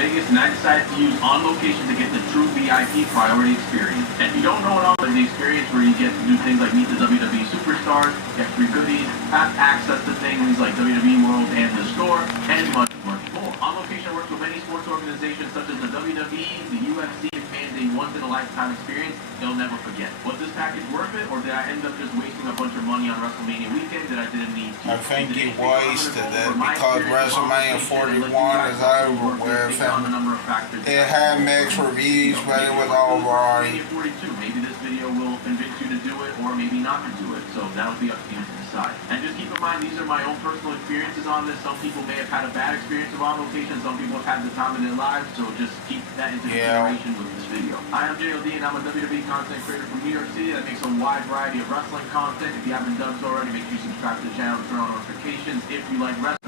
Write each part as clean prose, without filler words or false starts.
Vegas, and I decided to use On Location to get the true VIP priority experience. And if you don't know what On Location is, the experience where you get to do things like meet the WWE superstars, get free goodies, have access to things like WWE World and the store, and much more. On Location works with many sports organizations such as the WWE, the UFC, and a once-in-a-lifetime experience they'll never forget. Was this package worth it, or did I end up just wasting a bunch of money on WrestleMania weekend that I didn't need to? I think you wasted it because WrestleMania 41 is over with, and it had mixed reviews, but it was alright. Maybe this video will convince you to do it, or maybe not to do it, so that'll be up to you to decide. And just keep in mind, these are my own personal experiences on this. Some people may have had a bad experience with On Location, some people have had the time of their lives, so just keep that into consideration with this video. I am JOD, and I'm a WWE content creator from New York City that makes a wide variety of wrestling content. If you haven't done so already, make sure you subscribe to the channel and turn on notifications if you like wrestling.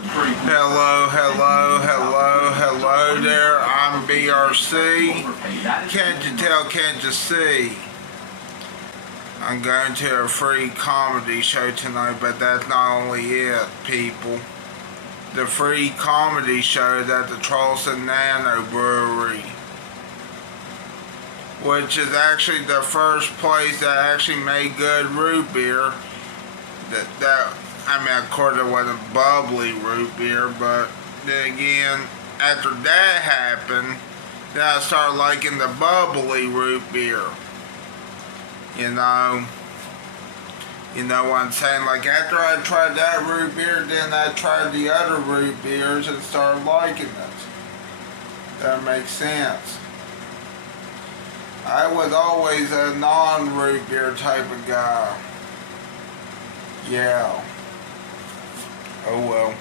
Hello there, I'm BRC. Can't you tell, can't you see? I'm going to a free comedy show tonight, but that's not only it, people. The free comedy show is at the Charleston Nano Brewery, which is actually the first place that actually made good root beer. I mean, of course it wasn't bubbly root beer, but then again, after that happened, then I started liking the bubbly root beer. You know what I'm saying? Like, after I tried that root beer, then I tried the other root beers and started liking it. That makes sense. I was always a non-root beer type of guy. Yeah. Oh well.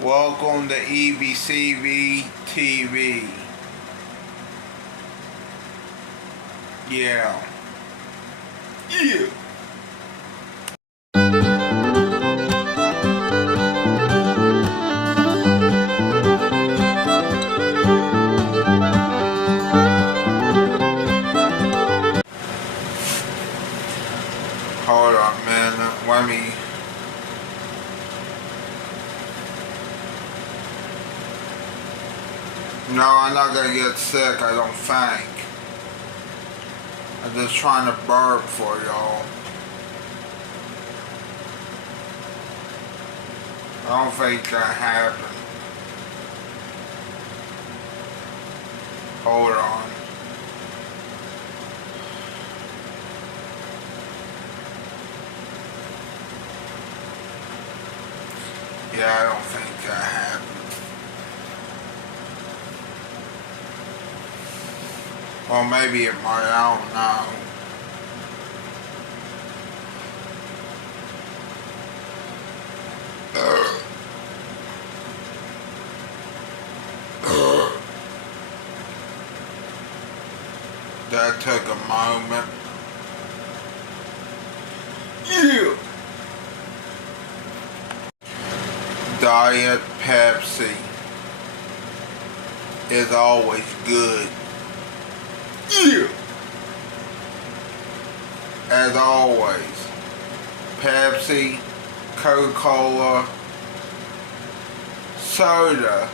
Welcome to Ebcv TV. Yeah. Yeah. Hold on, man. Let me. No, I'm not gonna get sick, I don't think. I'm just trying to burp for y'all. I don't think that happened. Hold on. Yeah, I don't think that happened. Well, maybe it might, I don't know. That took a moment. Yeah. Diet Pepsi is always good. Yeah. As always, Pepsi, Coca-Cola, soda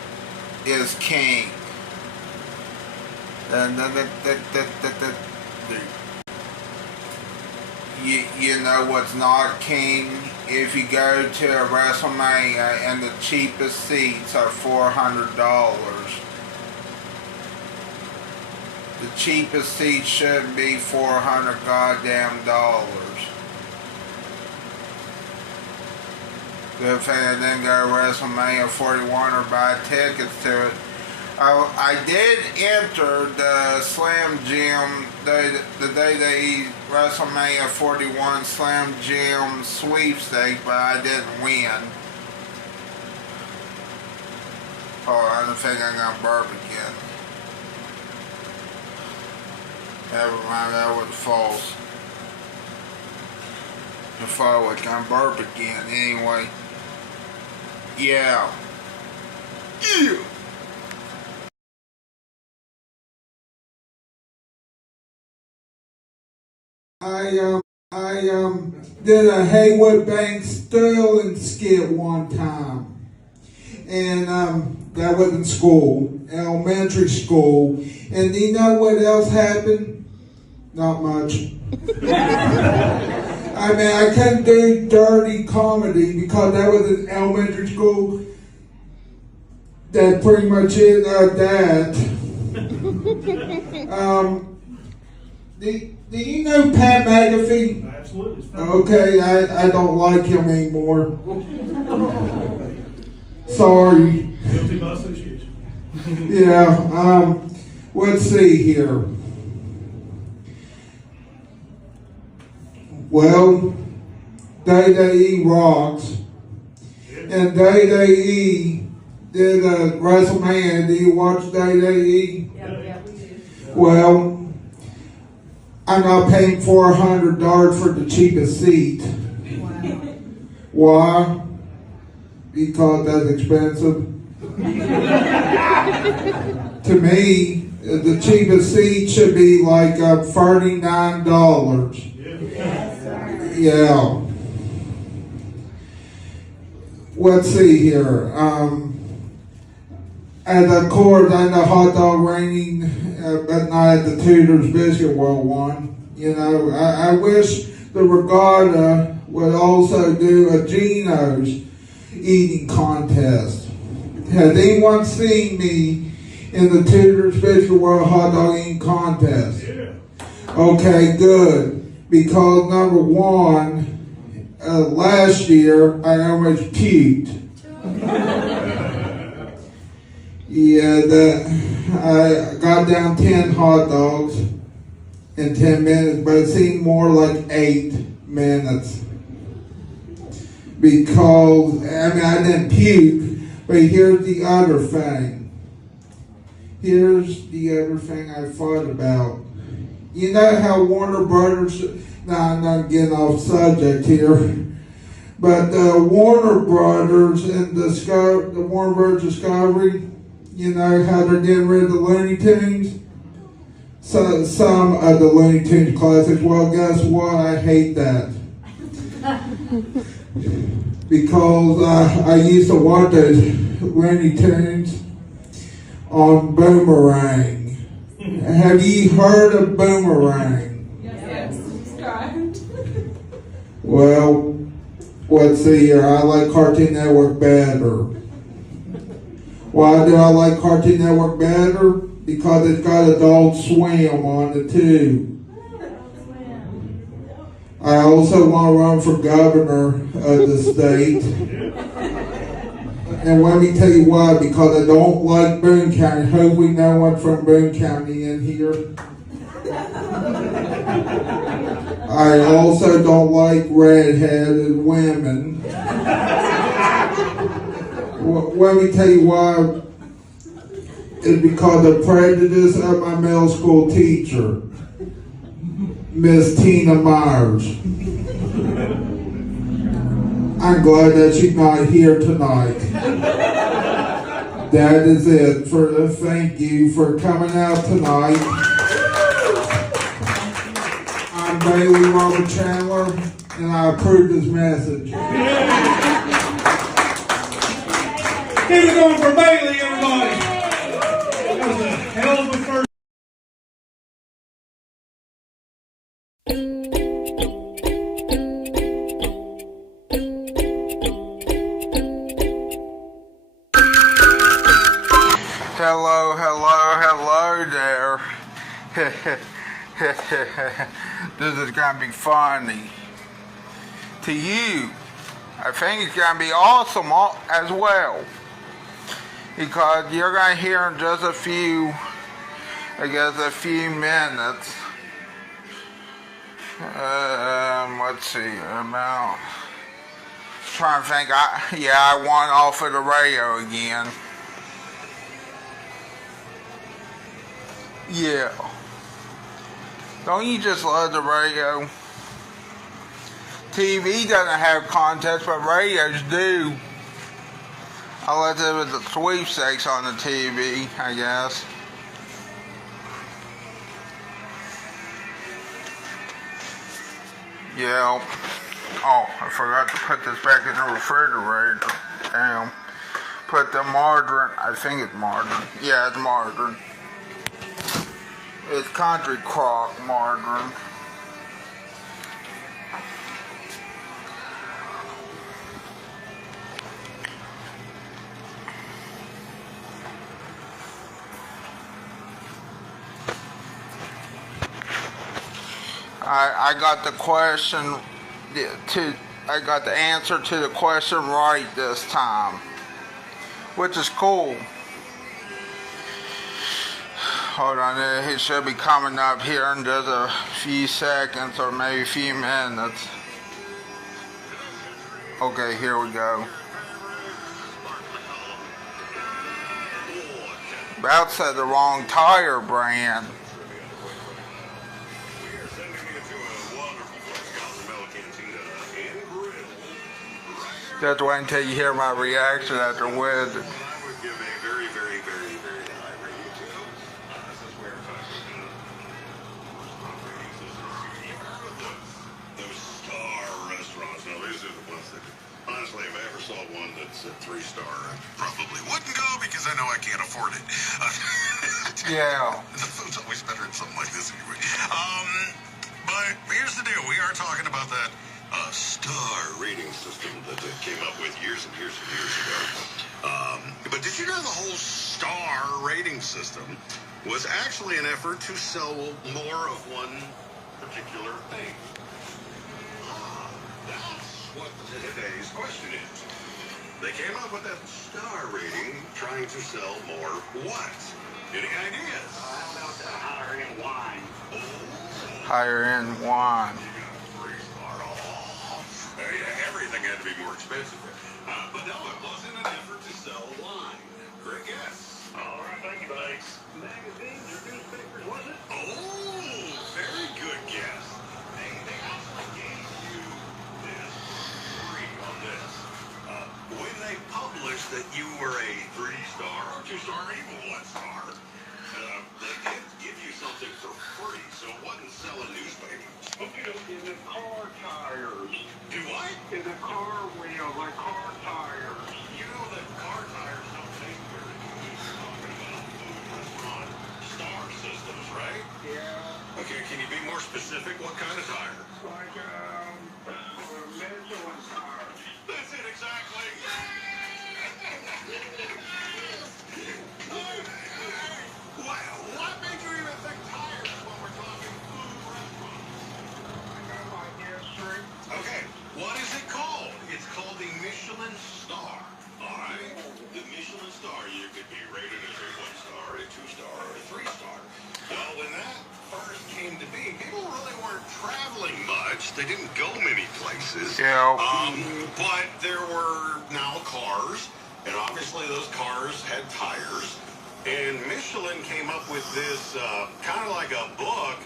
is king. You know what's not king? If you go to a WrestleMania and the cheapest seats are $400. The cheapest seat shouldn't be $400 goddamn dollars. Good thing I didn't go to WrestleMania 41 or buy tickets to it. I did enter the Slam Jim, the day they WrestleMania 41 Slam Jim sweepstake, but I didn't win. Oh, I don't think I'm gonna burp again. Never mind, that was false. If I was gonna burp again, anyway. Yeah. Yeah. I did a Haywood Bank Sterling skit one time, and that was in school, elementary school. And do you know what else happened? Not much. I mean, I couldn't do dirty comedy because that was in elementary school. That pretty much is that. Do you know Pat McAfee? Absolutely. Okay, I don't like him anymore. Sorry. Guilty by association. Yeah, let's see here. Well, Day rocks. And Day did WrestleMania. Do you watch Day? Yeah, we do. Well, I'm not paying $400 for the cheapest seat. Wow. Why? Because that's expensive. To me, the cheapest seat should be like $39. Yeah. Let's see here. And of course, I know hot dog raining, but not at the Tudor's Biscuit World one. You know, I wish the Regatta would also do a Geno's eating contest. Has anyone seen me in the Tudor's Biscuit World hot dog eating contest? Yeah. Okay, good. Because number one, last year I almost puked. Yeah, I got down 10 hot dogs in 10 minutes, but it seemed more like 8 minutes. Because, I mean, I didn't puke, but here's the other thing. Here's the other thing I thought about. You know how Warner Brothers, I'm not getting off subject here, but Warner Brothers and the Warner Brothers Discovery, you know how they're getting rid of the Looney Tunes? So, some of the Looney Tunes classics. Well, guess what? I hate that. Because I used to watch those Looney Tunes on Boomerang. Have you heard of Boomerang? Yes, subscribed. Well, let's see here. I like Cartoon Network better. Why do I like Cartoon Network better? Because it's got Adult Swim on it too. I also want to run for governor of the state. And let me tell you why, because I don't like Boone County. Hopefully no one from Boone County in here. I also don't like redheaded women. Let me tell you why. It's because of prejudice of my middle school teacher, Miss Tina Myers. I'm glad that she's not here tonight. That is it. Thank you for coming out tonight. I'm Bailey Robert Chandler, and I approve this message. Keep it going for Bailey, everybody. That was a hell of a first. Hello there. This is going to be funny. To you, I think it's going to be awesome as well. Because you're going to hear in just a few minutes. Let's see, about, trying to think, I won off of the radio again. Yeah. Don't you just love the radio? TV doesn't have contests, but radios do. Unless it was a sweepstakes on the TV, I guess. Yeah. Oh, I forgot to put this back in the refrigerator. Damn. put the margarine, I think it's margarine. Yeah, it's margarine. It's country crock margarine. I got the question I got the answer to the question right this time, which is cool. Hold on, it should be coming up here in just a few seconds or maybe a few minutes. Okay, here we go. About said the wrong tire brand. Just wait until you hear my reaction after with. I would give a very, very, very, very high rating to this is where those star restaurants. Now these are the ones that, honestly, if I ever saw one that's a 3-star, I probably wouldn't go because I know I can't afford it. Yeah. The food's always better in something like this anyway. But here's the deal. We are talking about that star rating system that they came up with years and years and years ago. But did you know the whole star rating system was actually an effort to sell more of one particular thing? That's what today's question is. They came up with that star rating trying to sell more what? Any ideas? How about the higher end wine? Higher end wine. Everything had to be more expensive. But no, it wasn't an effort to sell wine. Great guess. All right, thank you, buddies. Magazines or newspapers, was it? Oh, very good guess. They actually gave you this free on this. When they published that you were a 3-star or 2-star or even 1-star, they did give you something for free, so it wasn't selling newspapers. In the car tires. Do what? In the car wheel, like car tires. You know that car tires don't take very good. Talking about food restaurant star systems, right? Yeah. Okay, can you be more specific? What kind of tire? Like, Michelin tires. That's it, exactly. What made you even think tires when we're talking food restaurants? Okay, what is it called? It's called the Michelin Star. All right? The Michelin Star, you could be rated as a 1-star, a 2-star, or a 3-star. Well, when that first came to be, people really weren't traveling much. They didn't go many places. Yeah. But there were now cars, and obviously those cars had tires. And Michelin came up with this kind of like a book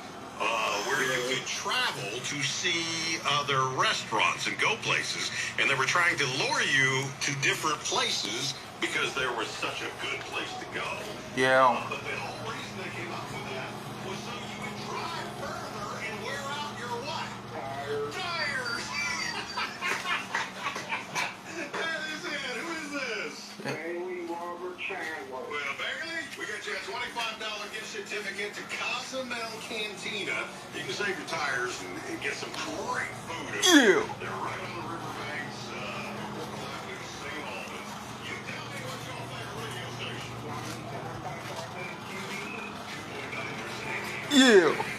where you could travel to see other restaurants and go places. And they were trying to lure you to different places because there was such a good place to go. Yeah. But the whole reason they came up with that was so you would drive further and wear out your what? Tires. Tires! That is it. Who is this? Bailey Robert Chandler. Well, Bailey, we got you a $25 gift certificate to COZUMEL Cantina. You can save your tires and get some great food. Ew. They're right on the riverbanks. St. Albans. You tell me what's your favorite radio station. Ew.